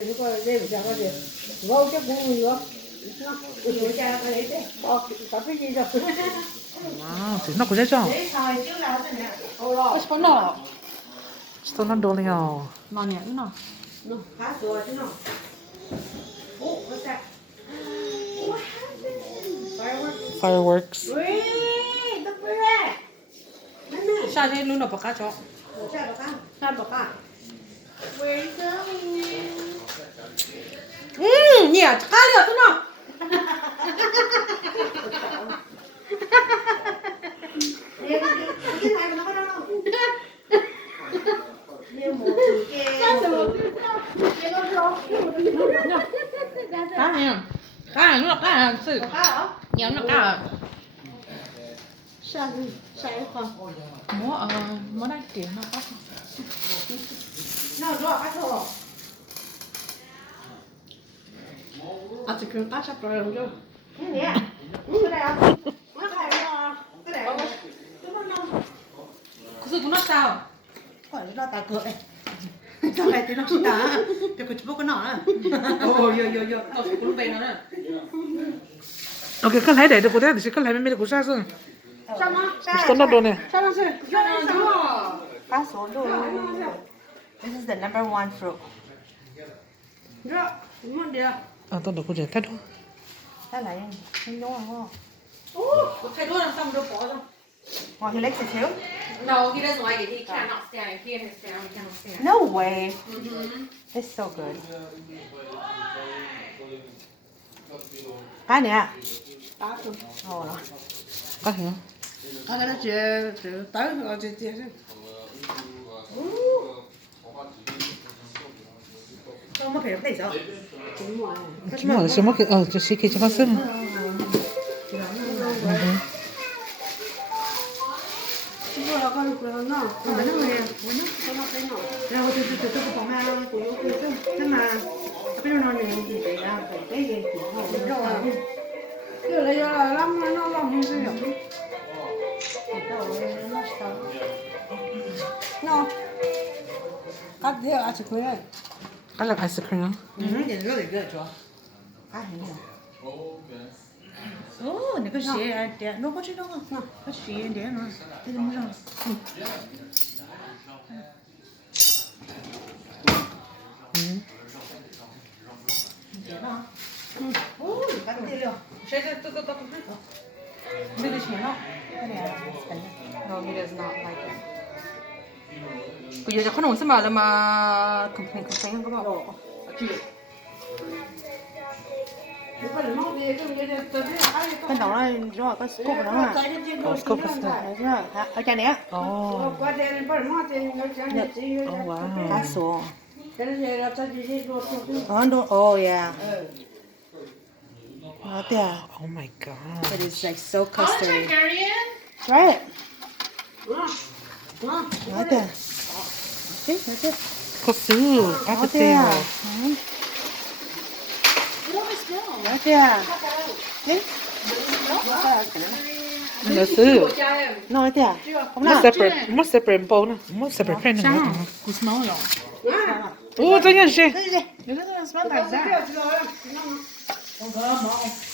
이거 내 자가지. 뭐 어째 보는 이거? 우리 자가 lấy cà phê gì rồi? Wow, thì nó cũng dễ chọn. Có nọ. Sao nó đồ liao? Mà nhỉ nó. Nó phá rồi chứ nó. Ủa, what's that? What happened? Fireworks. Ui, đập ra. Sao thế luôn là bạc cá chó? Sao bạc à? Where is going? nhỉ, cá được thế nào? Cái này mà nó có đâu đâu. Nhiều một từ kia. Cá này à? Cá này nó là cá à? Sư. Cá hả? Nhiều nó là cá à? Sao không? Mua đây tiền nó có. Nó rõ cá thô. 아직 그럼 따셨더라고요. 그죠? Nè. Cái này không? Cái này không? 그래서 누나 sao? Khỏi nó tà cựa. Sao lại thế nó chỉ tà? Tôi có chụp cái nọ à? yo. Tao sẽ cũng về nó nè. Ok, cái lấy để được của đấy, thì cái lấy mới được của sao rồi. Sao nó? Sao nó đồ này? Sao nó sao? Cá sấu đồ. This is the number one fruit. Rồi, muốn đi à? À, tôi được của trẻ thắt thôi. That là không đúng không? thay đổi làm sao mà đâu có đâu. Well, he likes it too. No, he doesn't like it. He cannot stand it. He and his family cannot stand it. No way. It's so good. Cá nè. Cá thôi. Ồ nó. Có hiểu? Cá cái nó chơi tới rồi chơi chứ. Không có thể đẩy sao? Đúng rồi. Chúng nó sẽ mất cái cho xí kia cho phát sinh. Chúng nó con nó nó nó nè, nó cái nó. Rồi tôi có phòng ha của tôi thế mà cái nó này thì để ra phải cái gì thì không rồi. Cái này là lắm nó lòng không được. No. Cá thế à chỉ khơi. I like ice cream. Nhìn rất là ghê chưa? Cá hình này. Ồ, này cái gì à? Nó có chứ đâu không? Cái gì để nó. Cái gì mua Ồ, cá gì rồi?谁在这个那个钱呢？ cái này là spend. No, he does not like it. Bây giờ chắc nó sẽ bảo là mà complain không có bảo. Cái đó là rồi cái scoop của nó à. Oh, scoop is that. Đấy chưa? Ở trên này á. Oh. Oh, wow. Cá sấu. Oh yeah. Right there. Oh my god. It is like so custardy. Durian? Try it. Right there. See, right there. Có sứ, cá Right thịt there. tiêu. Right there. See? Nó sứ. No, right there. Không Nó nào. separate bowl nè. Nó separate pen nè. Who smell it? Ô, tôi nhận gì? Cái gì? It doesn't smell like that.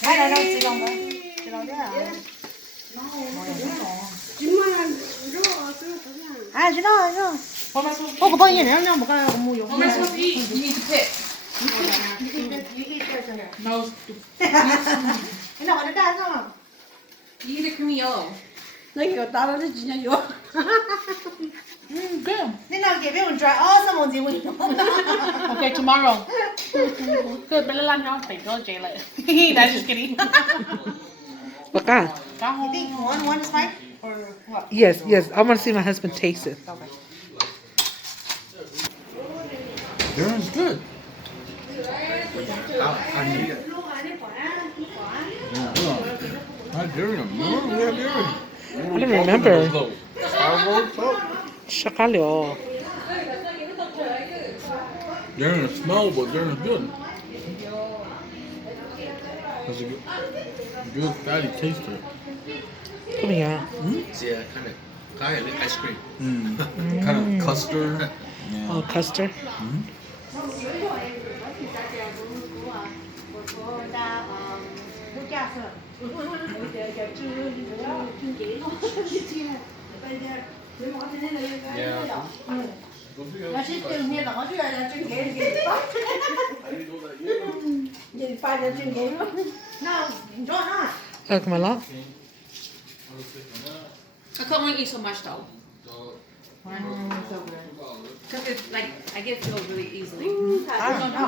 Đây, đây, đây, chị lòng đây. Chị lòng đấy à? À, chị nói rồi. Có bao nhiêu nữa nha, một cái mua dùng. What am I supposed to eat? You need to pick. No. Cái nào nó ra sao? You eat the creamy yellow. Lấy cái tao nó chỉ nhảy vô. Good. Thế nào kể biết mình try all some gì mình. Okay, tomorrow. Good, but I'm not fake. Don't jail it. That's just kidding. Bạc cá. You think one is fine? Or what? Yes, yes. I want to see my husband taste it. Okay. Durian's good. I need it. Not durian. Remember we had durian. I don't remember. Fireworks up. Shakalio. Durian smell, but durian's good. Has a good fatty taste to it. Come here. Yeah, kind of like ice cream. Kind of custard. Oh, custard. Yeah. 那是今天老师来准给你发，你发的准给我。那你说那？ Kijk maar la. I couldn't really eat so much though. So good. Cause it's like I get filled really easily. I don't know.